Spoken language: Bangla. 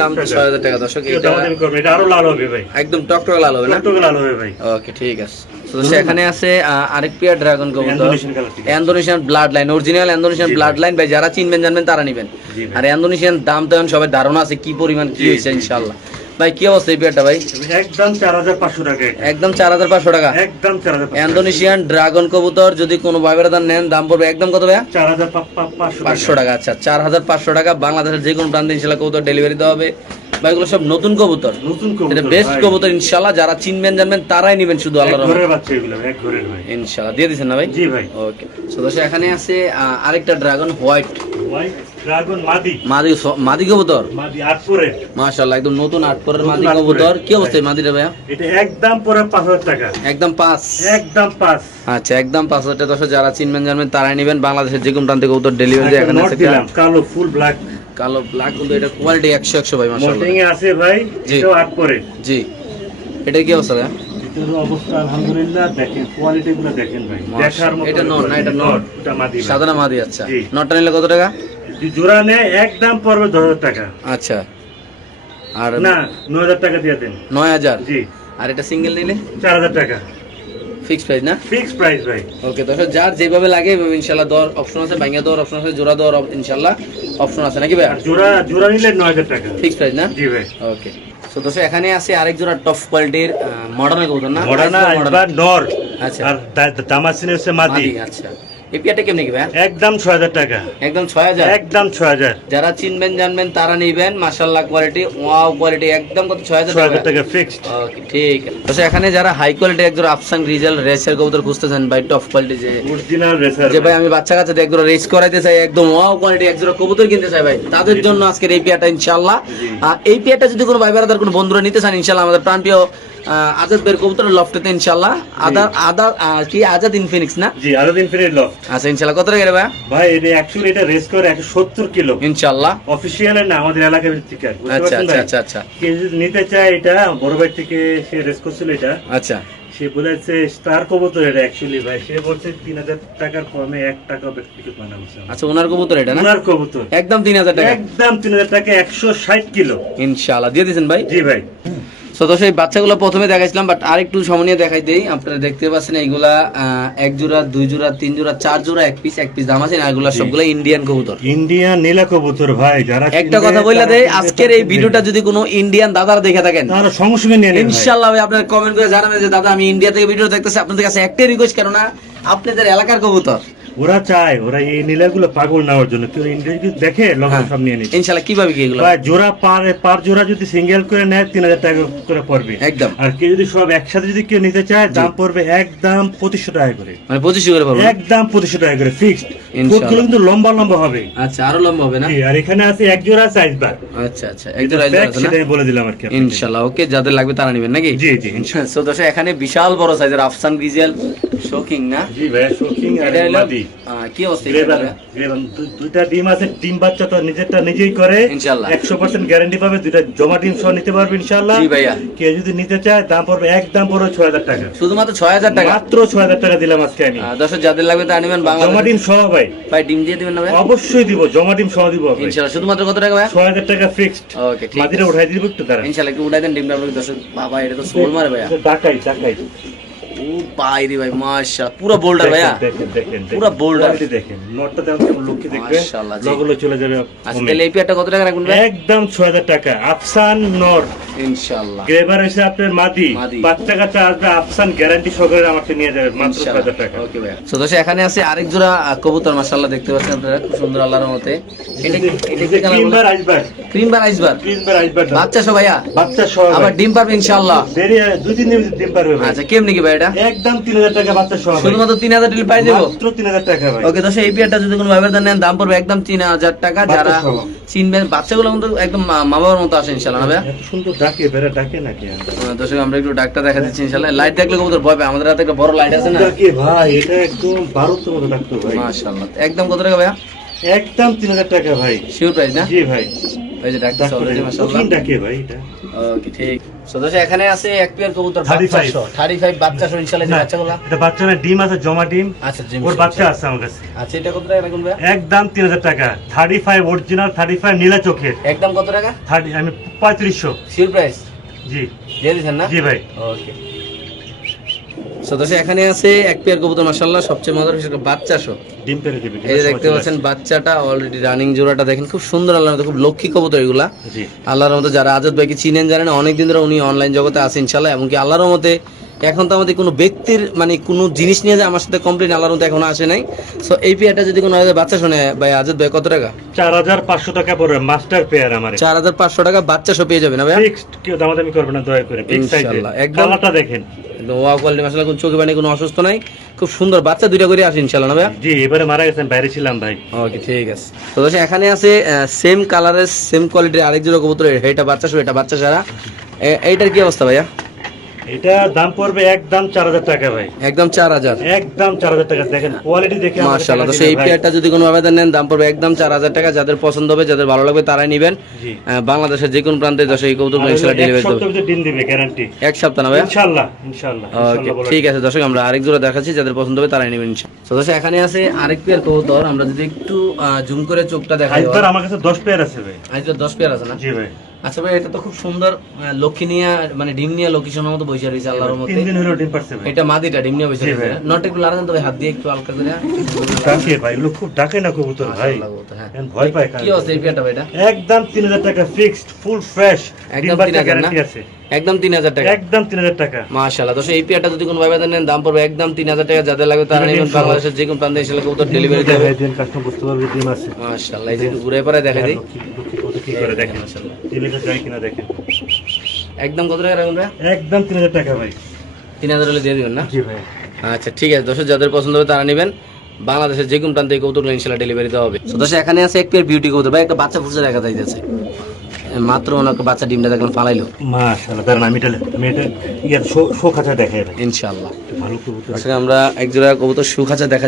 দাম ৬০০০ টাকা। দর্শক এটা আরো লাল হবে ভাই, একদম টকটকে লাল হবে না? টকটকে লাল হবে ভাই। ওকে, ঠিক আছে। তো এখানে আছে আরেক পেয়ার ড্রাগন কবুতর, ইন্দোনেশিয়ান কালার থেকে। Indonesian blood line, original Indonesian blood line ভাই। যারা চিনবেন জানবেন তারা নেবেন। আর ইন্দোনেশিয়ান দাম তো এখন সবাই ধারণা আছে কি পরিমাণ কি হয়েছে ইনশাআল্লাহ। ভাই কি অবস্থা এই পেয়ারটা ভাই? একদম 4500 টাকা, একদম 4500 টাকা। একদম 4500। ইন্দোনেশিয়ান ড্রাগন কবুতর যদি কোনো ভাই বেড়াদার নেন দাম পড়বে একদম কত ভাইয়া? 4500 টাকা। আচ্ছা, 4500 টাকা। বাংলাদেশের যে কোনো প্রান্তে ইনশাআল্লাহ কবুতর ডেলিভারি দেওয়া হবে ভাই। এগুলো সব নতুন কবুতর, নতুন কবুতর, এটা বেস্ট কবুতর ইনশাআল্লাহ। যারা চিনবেন জানবেন তারাই নেবেন শুধু, আল্লাহর রহমতে। ঘরের বাচ্চা এগুলো, এক ঘরের ভাই ইনশাআল্লাহ দিয়ে দিবেন না ভাই? জি ভাই। ওকে। সো দর্শক এখানে আছে আরেকটা ড্রাগন হোয়াইট ড্রাগন মাদি, মাদি কবুতর, মাদি 8 পরে মাশাআল্লাহ একদম নতুন 8 পরের মাদি কবুতর। কি অবস্থা এই মাদিটা ভাইয়া? এটা একদম পরে 5000 টাকা, একদম 5, একদম 5। আচ্ছা, একদম 5000 টাকা। দর্শক যারা চিনবেন জানবেন তারাই নেবেন। বাংলাদেশের যে কোনো প্রান্তে কবুতর ডেলিভারি দেয়। এখানে আছে কালো ফুল ব্ল্যাক, কালো ব্ল্যাক, কিন্তু এটা কোয়ালিটি 100 ভাই মাশাআল্লাহ। মোটিং এ আছে ভাই, এটাও 8 পরে। জি, এটা কি অবস্থা ভাই? এটার অবস্থা আলহামদুলিল্লাহ, দেখেন কোয়ালিটি গুলো দেখেন ভাই, দেখার মতো। এটা নর না? এটা নর, এটা মাদি, সাদা না মাদি? আচ্ছা, নরটা নিলে কত টাকা? জোড়া নেয় একদম পড়বে 10000 টাকা। আচ্ছা, আর না 9000 টাকা দিয়ে দেন। 9000? জি। আর এটা সিঙ্গেল নিলে 4000 টাকা ফিক্স প্রাইস না? ফিক্স প্রাইস ভাই। ওকে দর্শক, যার যেভাবে লাগে ইনশাআল্লাহ দেওয়ার অপশন আছে, ভাঙিয়ে দেওয়ার অপশন আছে, জোড়া দেওয়ার ইনশাআল্লাহ অপশন আছে নাকি ভাই? জোড়া নিলে 9000 টাকা ফিক্স প্রাইস না? জি ভাই। ওকে। সো দর্শক এখানে আছে আরেক জোড়া টপ কোয়ালিটির মডার্ন কবুতর না? মডার্ন একবার নর। আচ্ছা, আর দামাসিন হচ্ছে মাদি। আচ্ছা, এই পেয়ারটা কেমনে কি ভাই? একদম 6000 টাকা, একদম 6000, একদম 6000। যারা চিনবেন জানবেন তারা নেবেন। মাশাআল্লাহ কোয়ালিটি, ওয়াও কোয়ালিটি, একদম কত? 6000 টাকা ফিক্সড। ওকে, ঠিক আছে। তো এখানে যারা হাই কোয়ালিটি একজোড়া আফসান রিজাল রেসের কবুতর খুঁজতেছেন ভাই, টপ কোয়ালিটি যে অরিজিনাল রেসার, যে ভাই আমি বাচ্চা কাচ্চাদের একজোড়া রেস করাইতে চাই, একদম ওয়াও কোয়ালিটি একজোড়া কবুতর কিনতে চাই ভাই, তাদের জন্য আজকের এই পেয়ারটা ইনশাআল্লাহ। এই পেয়ারটা যদি কোনো ভাই বেড়াদার কোনো বন্ধুরা নিতে চান ইনশাআল্লাহ আমাদের প্রাণপ্রিয় আজাদ বের কবুতরের লফটেতে ইনশাআল্লাহ। আজাদ ইনফিনিক্স না? জি, আজাদ ইনফিনিট লফট। আচ্ছা, ইনশাআল্লাহ কত টাকা রে ভাই? ভাই এটা অ্যাকচুয়ালি এটা রেস করে 170 কিলো ইনশাআল্লাহ। অফিশিয়াল না, আমাদের এলাকার ভিত্তিক। আচ্ছা আচ্ছা আচ্ছা আচ্ছা। কেউ যদি নিতে চায়, এটা বড় ভাই থেকে সে রেস করছিল এটা। আচ্ছা, সে বলেছে তার কবুতর এটা অ্যাকচুয়ালি ভাই, সে বলছে 3000 টাকার কমে 1 টাকা ব্যক্তিগত বানাবো। আচ্ছা, ওনার কবুতর এটা না? ওনার কবুতর একদম 3000 টাকা, একদম 3000 টাকা, 160 কিলো ইনশাআল্লাহ দিয়ে দিয়েছেন ভাই? জি ভাই। সো তো সেই বাচ্চাগুলো প্রথমে দেখাইছিলাম, বাট আরেকটু সময় দেখাই দেই। আপনারা দেখতে পাচ্ছেন এইগুলা 1 জোড়া, 2 জোড়া, 3 জোড়া, 4 জোড়া, এক পিস দাম আছে না? এগুলা সবগুলো ইন্ডিয়ান কবুতর, ইন্ডিয়ান নীলা কবুতর ভাই। যারা একটা কথা বললা দেই, আজকের এই ভিডিওটা যদি কোনো ইন্ডিয়ান দাদারা দেখে থাকেন তাহলে সঙ্গে সঙ্গে নিয়ে নেন ইনশাআল্লাহ ভাই। আপনারা কমেন্ট করে জানাবেন যে দাদা আমি ইন্ডিয়া থেকে ভিডিও দেখতেছি। আপনাদের কাছে একটাই রিকোয়েস্ট, কেননা আপনাদের এলাকার কবুতর, ওরা চায়, ওরা এই নীলাগুলো পাগল নেওয়ার জন্য। কেউ ইন্ডিয়া যদি দেখে লগে সব নিয়ে নিচ্ছে ইনশাআল্লাহ। কিভাবে কি এগুলো ভাই? জোড়া পার জোড়া যদি সিঙ্গেল করে নেয় 3000 টাকা করে পড়বে একদম। আর কেউ যদি সব একসাথে যদি কেউ নিতে চায় দাম পড়বে একদম 2500 টাকা করে, মানে 2500 করে পড়বে একদম 2500 টাকা করে ফিক্সড। ফুটগুলো কিন্তু লম্বা লম্বা হবে। আচ্ছা, আরো লম্বা হবে না? আর এখানে আছে এক জোড়া সাইজ বার। আচ্ছা আচ্ছা, এক জোড়া আছে না? সেটা আমি বলে দিলাম আর কি। ইনশাআল্লাহ। ওকে, যাদের লাগবে তারা নেবেন নাকি? জি জি ইনশাআল্লাহ। সো দর্শক এখানে বিশাল বড় সাইজের আফসান গ্রিজেল শোকিং না? জি ভাই, শোকিং আর এটা হলো মাদি। কি অবস্থা? দুইটা ডিম আছে, ডিম বাচ্চা তো নিজেরটা নিজেই করে ইনশাআল্লাহ। 100% গ্যারান্টি পাবে। দুইটা জমা ডিম সহ নিতে পারবে ইনশাআল্লাহ। জি ভাইয়া। কেউ যদি নিতে চায় দাম পড়বে একদম পড়বে 6000 টাকা, শুধুমাত্র 6000 টাকা, মাত্র 6000 টাকা দিলাম আজকে আমি। দর্শক যাদের লাগবে তারা নেবেন। বাংলাদেশ জমা ডিম সহ ভাই। ভাই ডিম দিয়ে দিবেন না ভাই? অবশ্যই দিব, জমা ডিম সহ দিব ভাই ইনশাআল্লাহ। শুধুমাত্র কত টাকা ভাই? 6000 টাকা ফিক্সড। ওকে, ঠিক মাদিরা উঠাই দিব একটু দাঁড়া। ইনশাআল্লাহ কি উঠাই দেন ডিমটা আপনাদের দর্শক। বাবা এটা তো সোল মারে ভাইয়া। টাকাই টাকাই। ও ভাই রে ভাই, মাশাআল্লাহ পুরো বোল্ডার ভাইয়া, দেখেন দেখেন পুরো বোল্ডার। দেখেন নটটা দেখেন কেমন লুকি দেখবে, মাশাআল্লাহ জি। লগলো চলে যাবে। আচ্ছা, তাহলে এই পেয়ারটা কত টাকা রাখবেন ভাই? একদম 6000 টাকা। আফসান নর ইনশাআল্লাহ। গ্রেভার হইছে আপনার মাদি, বাচ্চা কাচ্চা আসবে আফসান গ্যারান্টি সহকারে আমাকে নিয়ে যাবে মাত্র 6000 টাকা। ওকে ভাই। সো দর্শক এখানে আছে আরেক জোড়া কবুতর, মাশাআল্লাহ দেখতে পাচ্ছেন আপনারা, খুব সুন্দর আল্লাহর রহমতে। এটা কি কালার? ক্রিম বার আইসবার, ক্রিম বার আইসবার, ক্রিম বার আইসবার বাচ্চা সব ভাইয়া, বাচ্চা সহ আবার ডিম পারবে ইনশাআল্লাহ। দেরি 2-3 দিন ডিম পারবে ভাই। আচ্ছা, কেমনে কি ভাই এটা? একদম 3000 টাকা বাচ্চা সহ, শুধুমাত্র 3000 টাকা পাই দেব, মাত্র 3000 টাকা ভাই। ওকে দর্শক এই পেয়ারটা যদি কোনো ভাইবার নেন দাম পড়বে একদম 3000 টাকা। যারা চিনবেন, বাচ্চাগুলো কিন্তু একদম মা বাবার মতো আসে ইনশাআল্লাহ না ভাই? এত সুন্দর ডাকে, বেড়া ডাকে নাকি? দর্শক আমরা একটু ডাকটা দেখা দিচ্ছি ইনশাআল্লাহ। লাইট দেখলে কবুতর ভয় পায়, আমাদের হাতে একটা বড় লাইট আছে না? ডাকে ভাই, এটা একদম 12 মতো ডাকতো ভাই। মাশাআল্লাহ। একদম কত টাকা ভাইয়া? একদম 3000 টাকা ভাই। শিওর প্রাইস না? জি ভাই। এই যে ডাকতেছে অলরেডি মাশাআল্লাহ। কঠিন ডাকে ভাই এটা। ওকে ঠিক। সো দর্শক এখানে আছে এক পেয়ার কবুতর 35 35 বাচ্চা সহ ইনশাআল্লাহ এই না, বাচ্চাগুলো। এটা বাচ্চা না, ডিম আছে, জমা ডিম। আচ্ছা জিম ওর বাচ্চা আছে আমার কাছে। আচ্ছা এটা কত টাকা রাখুন ভাই? একদম 3000 টাকা। 35 অরিজিনাল, 35 নীলা চোখের। একদম কত টাকা? 30 আমি 3500। শিওর প্রাইস জি দিয়ে দিবেন না? জি ভাই। ওকে। সো দর্শক এখানে আছে এক পেয়ার কবুতর মাশাআল্লাহ, সবচেয়ে মজার বিষয় বাচ্চা সহ। ডিম পেরে দিবে। এই যে দেখতে পাচ্ছেন বাচ্চাটা অলরেডি রানিং, জোড়াটা দেখেন খুব সুন্দর, আল্লাহর মতো খুব লক্ষ্মী কবুতর এগুলা। জি আল্লাহর মতো যারা আজাদ ভাইকে চিনেন জানেন, অনেকদিন ধরে উনি অনলাইন জগতে আছে ইনশাআল্লাহ, এবং কি আল্লাহর মতে এখন তো আমাদের কোনো ব্যক্তির মানে কোনো জিনিস নিয়ে যে আমার সাথে কমপ্লেন আল্লাহর মতো এখনো আসে নাই। সো এই পেয়ারটা যদি কোনো বাচ্চা শুনে ভাই আজাদ ভাই কত টাকা? 4500 টাকা পড়বে মাস্টার পেয়ার আমার। 4500 টাকা বাচ্চা সহ পেয়ে যাবেন না ভাই? ফিক্সড, কেউ দামাদামি করবে না দয়া করে। বিগ সাইজের ইনশাআল্লাহ, একদম। কালারটা দেখেন একদম ওয়াও কোয়ালিটি মাশাআল্লাহ, কোনো চোখে পানি কোনো অসুস্থ নাই, খুব সুন্দর বাচ্চা দুইটা করে আসে ইনশাআল্লাহ না ভাই? জি। এবারে মারা গেছেন, বাইরে ছিলাম ভাই। ওকে ঠিক আছে। তো দর্শক এখানে আছে সেম কালারের সেম কোয়ালিটির আরেক জোড়া কবুতর, এটা বাচ্চা সহ এটা বাচ্চা ছাড়া। এইটার কি অবস্থা ভাইয়া? এটা দাম পড়বে একদম 4000 টাকা ভাই। একদম 4000। একদম 4000 টাকা। দেখেন কোয়ালিটি দেখে আমাকে মাশাআল্লাহ। টাকা তো দিবেন এই ভাই। পেয়ারটা যদি কোনো আবেদন নেন দাম পড়বে একদম 4000 টাকা। যাদের পছন্দ হবে, যাদের ভালো লাগবে তারাই নেবেন। জি। বাংলাদেশের যে কোনো প্রান্তে দর্শক এই কবুতর আর ইনশাআল্লাহ এক ডেলিভারি সপ্তাহের দেবে। ভিতরে ডিম দিবে গ্যারান্টি। এক সপ্তাহ না ভাই? ইনশাআল্লাহ ইনশাআল্লাহ ওকে ইনশাআল্লাহ বলে। ঠিক আছে দর্শক, আমরা আরেক জোড়া দেখাচ্ছি, যাদের পছন্দ হবে তারাই নেবেন ইনশাআল্লাহ। তো দর্শক এখানে আছে আরেক পেয়ার কবুতর, আমরা যদি একটু জুম করে চোখটা দেখাই। আইবার আমার কাছে 10 পেয়ার আছে ভাই। আজকে 10 পেয়ার আছে না? জি ভাই। আচ্ছা ভাই, এটা তো খুব সুন্দর লক্ষ্মী নিয়ে মানে ডিম নিয়ে লোকেশনের মতো বসে রয়েছে আল্লাহর মতে। 3 দিন হলো ডিম পারছে ভাই। এটা মাদিটা ডিম নিয়ে বসে জি রয়েছে। ভাই। নট একটু লাগান তো ভাই, হাত দিয়ে একটু হালকা করে। ডাকে ভাই, এগুলো খুব ডাকে না কবুতর ভাই। হ্যাঁ। এখন ভয় পায় কি অবস্থা এই পেয়ারটা ভাই? এটা একদম 3000 টাকা ফিক্সড, ফুল ফ্রেশ। একদম ডিম বাচ্চা 3000 না? গ্যারান্টি আছে। একদম 3000 টাকা। একদম 3000 টাকা। মাশাআল্লাহ। তো এই পেয়ারটা যদি কোনো ভাই নেন দাম পড়বে একদম 3000 টাকা। যাদের লাগবে তারা নেবেন, বাংলাদেশের যে কোনো প্রান্তে এসে কবুতর ডেলিভারি দেবে। দিন কাস্টমার বুঝতে পারবে ডিম আছে। মাশাআল্লাহ। এই যে একটু ঘুরে পরে দেখা দিই। কত কি করে দেখেন। মাশাআল্লাহ। ডিমটা যায় কিনা দেখেন। একদম কত টাকা রাখুন ভাই? একদম 3000 টাকা ভাই। 3000 হলে দিয়ে দিবেন না? জি ভাই। আচ্ছা ঠিক আছে দর্শক, যাদের পছন্দ হবে তারা নেবেন, বাংলাদেশের যে কোনো প্রান্তে এই কবুতরগুলো ইনশাআল্লাহ ডেলিভারি দেওয়া হবে। তো দর্শক এখানে আছে এক পেয়ার বিউটি কবুতর ভাই, একটা বাচ্চা ফুটছে দেখা যাইতেছে মাত্র, ওনাকে বাচ্চা ডিমটা দেখলাম ফালাইলো। মাশাআল্লাহ। দাঁড়ান আমি এটা শো খাঁচা দেখাই ভাই ইনশাআল্লাহ। ভালো কবুতর। আজকে আমরা এক জোড়া কবুতর সুখাচা দেখা